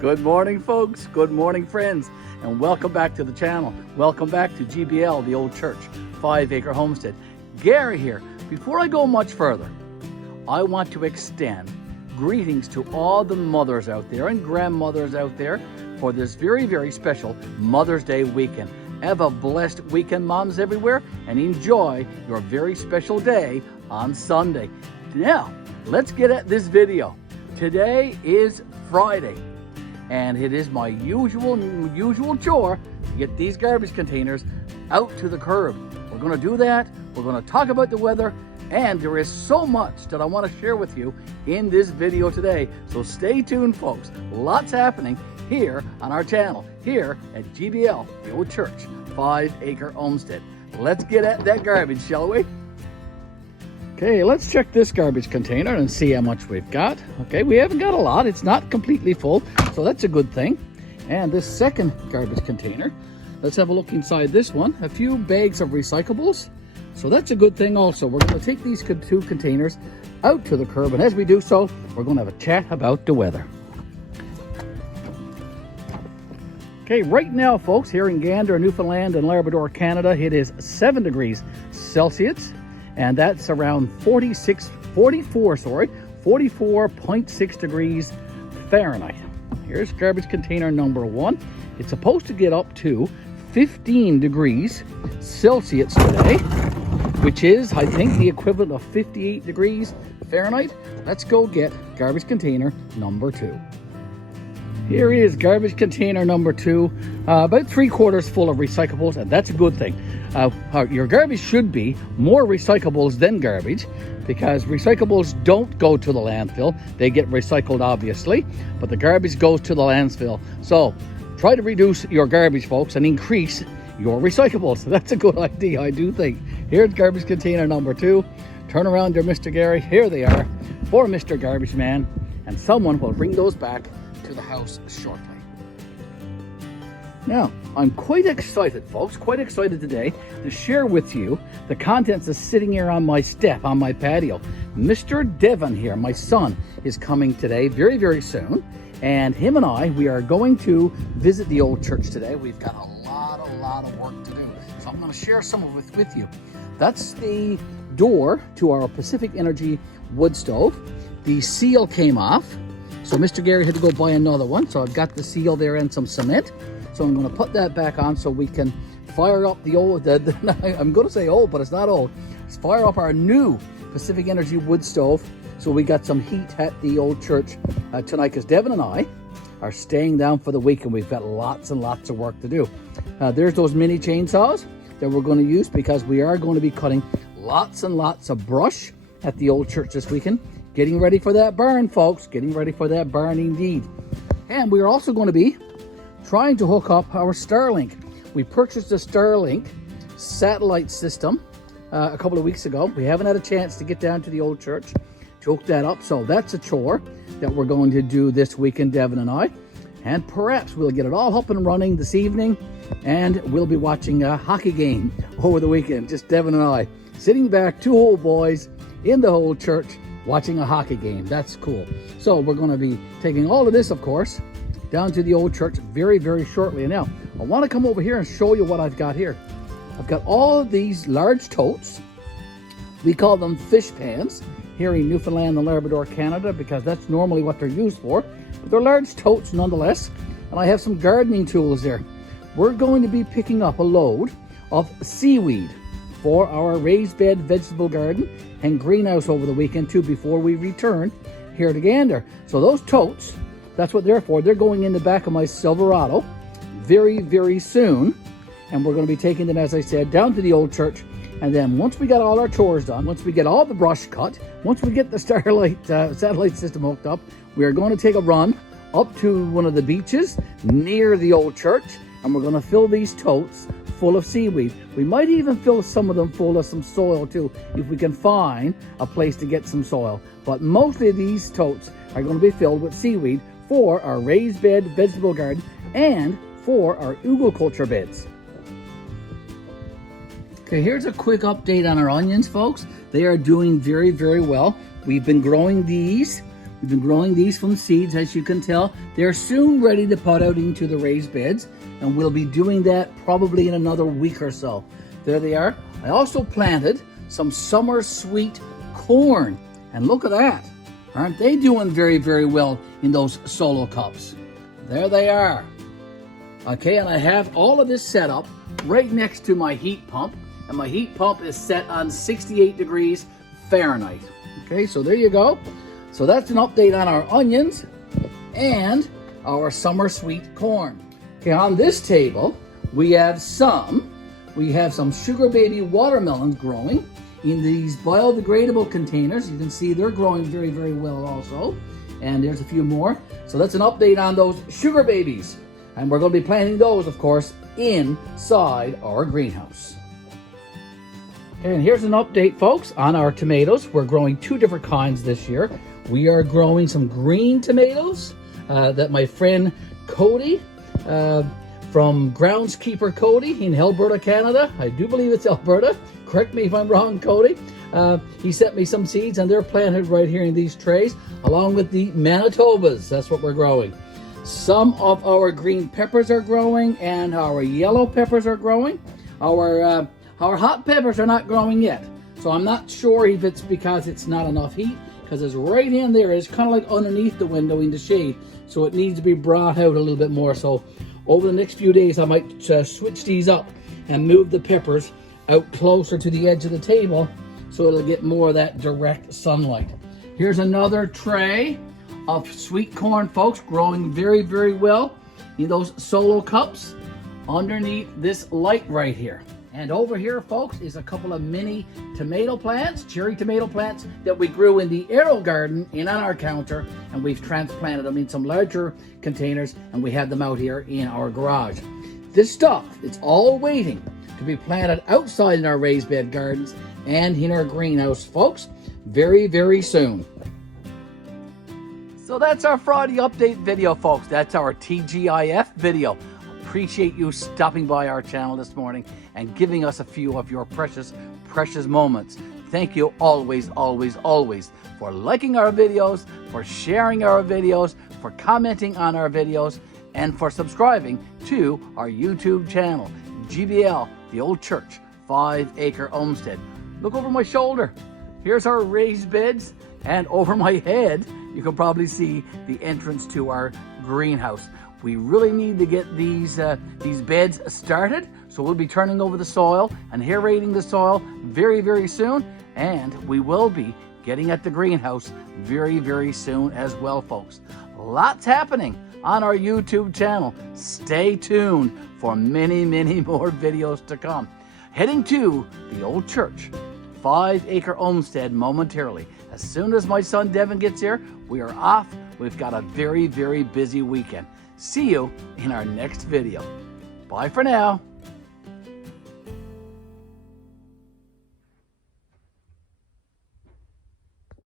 Good morning, folks. Good morning, friends. And welcome back to the channel. Welcome back to GBL, the old church, 5 Acre Homestead. Gary here. Before I go much further, I want to extend greetings to all the mothers out there and grandmothers out there for this very, very special Mother's Day weekend. Have a blessed weekend, moms everywhere, and enjoy your very special day on Sunday. Now, let's get at this video. Today is Friday, and it is my usual chore to get these garbage containers out to the curb. We're going to do that. We're going to talk about the weather, and there is so much that I want to share with you in this video today. So stay tuned, folks. Lots happening here on our channel, here at GBL, the old church, 5 Acre Homestead. Let's get at that garbage, shall we? Okay, let's check this garbage container and see how much we've got. Okay, we haven't got a lot. It's not completely full, so that's a good thing. And this second garbage container, let's have a look inside this one. A few bags of recyclables, so that's a good thing also. We're going to take these two containers out to the curb, and as we do so, we're going to have a chat about the weather. Okay, right now, folks, here in Gander, Newfoundland, and Labrador, Canada, it is 7 degrees Celsius. And that's around 44.6 degrees Fahrenheit. Here's garbage container number 1. It's supposed to get up to 15 degrees Celsius today, which is, I think, the equivalent of 58 degrees Fahrenheit. Let's go get garbage container number 2. Here is garbage container number 2, about 3/4 full of recyclables, and that's a good thing. Your garbage should be more recyclables than garbage, because recyclables don't go to the landfill. They get recycled, obviously, but the garbage goes to the landfill. So try to reduce your garbage, folks, and increase your recyclables. That's a good idea, I do think. Here's garbage container number 2. Turn around there, Mr. Garry. Here they are for Mr. Garbage Man, and someone will bring those back to the house shortly. Now, I'm quite excited, folks, quite excited today to share with you the contents that's sitting here on my step, on my patio. Mr. Devon here, my son, is coming today very, very soon, and him and I, we are going to visit the old church today. We've got a lot of work to do, so I'm going to share some of it with you. That's the door to our Pacific Energy wood stove. The seal came off, so Mr. Garry had to go buy another one. So I've got the seal there and some cement. So I'm going to put that back on so we can fire up the old, I'm going to say old, but it's not old. Let's fire up our new Pacific Energy wood stove so we got some heat at the old church tonight, because Devon and I are staying down for the week, and we've got lots and lots of work to do. There's those mini chainsaws that we're going to use, because we are going to be cutting lots and lots of brush at the old church this weekend. Getting ready for that burn, folks. Getting ready for that burn indeed. And we're also going to be trying to hook up our Starlink. We purchased a Starlink satellite system a couple of weeks ago. We haven't had a chance to get down to the old church to hook that up. So that's a chore that we're going to do this weekend, Devon and I. And perhaps we'll get it all up and running this evening, and we'll be watching a hockey game over the weekend. Just Devon and I sitting back, 2 old boys in the old church, watching a hockey game. That's cool. So we're going to be taking all of this, of course, down to the old church very, very shortly. And now I want to come over here and show you what I've got here. I've got all of these large totes. We call them fish pans here in Newfoundland and Labrador, Canada, because that's normally what they're used for. But they're large totes nonetheless. And I have some gardening tools there. We're going to be picking up a load of seaweed for our raised bed vegetable garden and greenhouse over the weekend too, before we return here to Gander. So those totes, that's what they're for. They're going in the back of my Silverado very, very soon. And we're going to be taking them, as I said, down to the old church. And then once we got all our chores done, once we get all the brush cut, once we get the Starlight satellite system hooked up, we are going to take a run up to one of the beaches near the old church, and we're going to fill these totes full of seaweed. We might even fill some of them full of some soil too, if we can find a place to get some soil. But mostly these totes are going to be filled with seaweed for our raised bed vegetable garden and for our ugoculture beds. Okay, here's a quick update on our onions, folks. They are doing very, very well. We've been growing these We've been growing these from seeds, as you can tell. They're soon ready to put out into the raised beds, and we'll be doing that probably in another week or so. There they are. I also planted some summer sweet corn, and look at that. Aren't they doing very, very well in those solo cups? There they are. Okay, and I have all of this set up right next to my heat pump, and my heat pump is set on 68 degrees Fahrenheit. Okay, so there you go. So that's an update on our onions and our summer sweet corn. Okay, on this table, we have some sugar baby watermelons growing in these biodegradable containers. You can see they're growing very, very well also. And there's a few more. So that's an update on those sugar babies. And we're going to be planting those, of course, inside our greenhouse. And here's an update, folks, on our tomatoes. We're growing two different kinds this year. We are growing some green tomatoes that my friend Cody from Groundskeeper Cody in Alberta, Canada. I do believe it's Alberta. Correct me if I'm wrong, Cody. He sent me some seeds, and they're planted right here in these trays, along with the Manitobas. That's what we're growing. Some of our green peppers are growing, and our yellow peppers are growing. Our hot peppers are not growing yet, so I'm not sure if it's because it's not enough heat, because it's right in there. It's kind of like underneath the window in the shade, so it needs to be brought out a little bit more. So over the next few days, I might switch these up and move the peppers out closer to the edge of the table so it'll get more of that direct sunlight. Here's another tray of sweet corn, folks, growing very, very well in those solo cups underneath this light right here. And over here, folks, is a couple of mini tomato plants, cherry tomato plants that we grew in the Arrow garden in on our counter, and we've transplanted them in some larger containers, and we have them out here in our garage. This stuff, it's all waiting to be planted outside in our raised bed gardens and in our greenhouse, folks, very, very soon. So that's our Friday update video, folks. That's our TGIF video. Appreciate you stopping by our channel this morning and giving us a few of your precious, precious moments. Thank you always, always, always for liking our videos, for sharing our videos, for commenting on our videos, and for subscribing to our YouTube channel, GBL, the Old Church, 5 Acre Homestead. Look over my shoulder. Here's our raised beds, and over my head, you can probably see the entrance to our greenhouse. We really need to get these beds started, so we'll be turning over the soil and aerating the soil very, very soon, and we will be getting at the greenhouse very, very soon as well, folks. Lots happening on our YouTube channel. Stay tuned for many, many more videos to come. Heading to the Old Church, 5 Acre Homestead momentarily. As soon as my son Devin gets here, we are off. We've got a very, very busy weekend. See you in our next video. Bye for now.